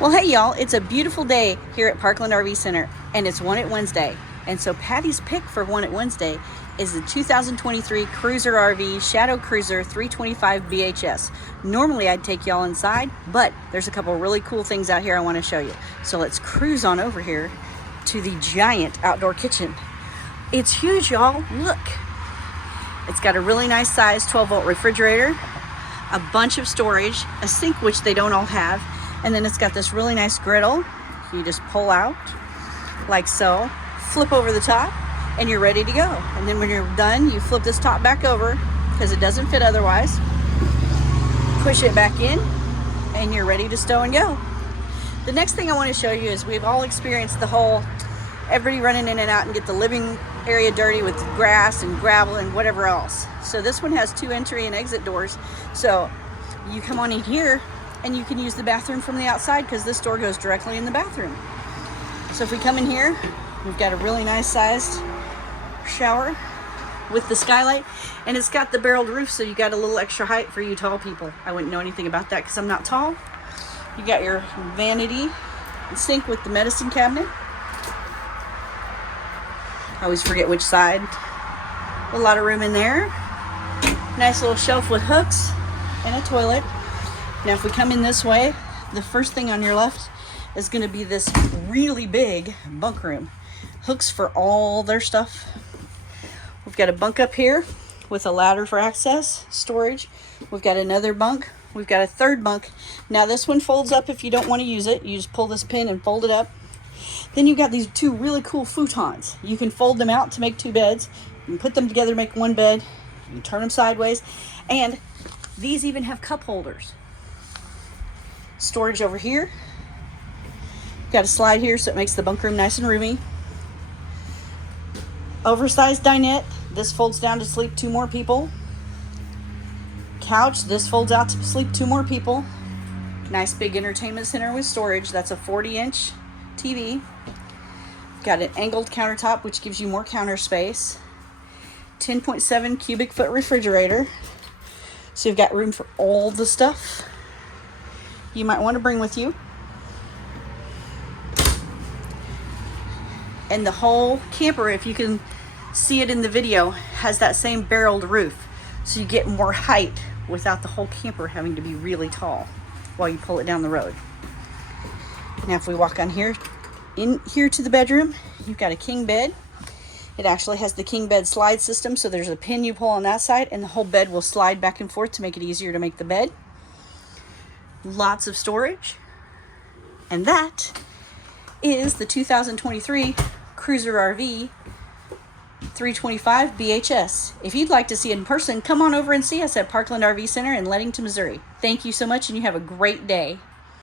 Well, hey y'all, it's a beautiful day here at Parkland RV Center, and it's One It Wednesday. And so Patty's pick for One It Wednesday is the 2023 Cruiser RV Shadow Cruiser 325 BHS. Normally I'd take y'all inside, but there's a couple really cool things out here I want to show you. So let's cruise on over here to the giant outdoor kitchen. It's huge, y'all. Look. It's got a really nice size 12-volt refrigerator, a bunch of storage, a sink which they don't all have, and then it's got this really nice griddle. You just pull out like so, flip over the top, and you're ready to go. And then when you're done, you flip this top back over because it doesn't fit otherwise. Push it back in, and you're ready to stow and go. The next thing I want to show you is we've all experienced the whole everybody running in and out and get the living area dirty with grass and gravel and whatever else. So this one has 2 entry and exit doors. So you come on in here and you can use the bathroom from the outside because this door goes directly in the bathroom. So if we come in here, we've got a really nice sized shower with the skylight, and it's got the barreled roof, so you got a little extra height for you tall people. I wouldn't know anything about that because I'm not tall. You got your vanity sink with the medicine cabinet. I always forget which side. A lot of room in there. Nice little shelf with hooks and a toilet. Now if we come in this way, the first thing on your left is going to be this really big bunk room. Hooks for all their stuff. We've got a bunk up here with a ladder for access, storage. We've got another bunk. We've got a third bunk. Now this one folds up if you don't want to use it. You just pull this pin and fold it up. Then you've got these 2 really cool futons. You can fold them out to make 2 beds. You can put them together to make 1 bed. You can turn them sideways. And these even have cup holders. Storage over here. Got a slide here so it makes the bunk room nice and roomy. Oversized dinette. This folds down to sleep 2 more people. Couch. This folds out to sleep 2 more people. Nice big entertainment center with storage. That's a 40-inch TV. Got an angled countertop which gives you more counter space. 10.7 cubic foot refrigerator. So you've got room for all the stuff you might want to bring with you. And the whole camper, if you can see it in the video, has that same barreled roof. So you get more height without the whole camper having to be really tall while you pull it down the road. Now if we walk on here, in here to the bedroom, you've got a king bed. It actually has the king bed slide system, so there's a pin you pull on that side and the whole bed will slide back and forth to make it easier to make the bed. Lots of storage. And that is the 2023 Cruiser RV 325 BHS. If you'd like to see it in person, come on over and see us at Parkland RV Center in Leadington, Missouri. Thank you so much, and you have a great day.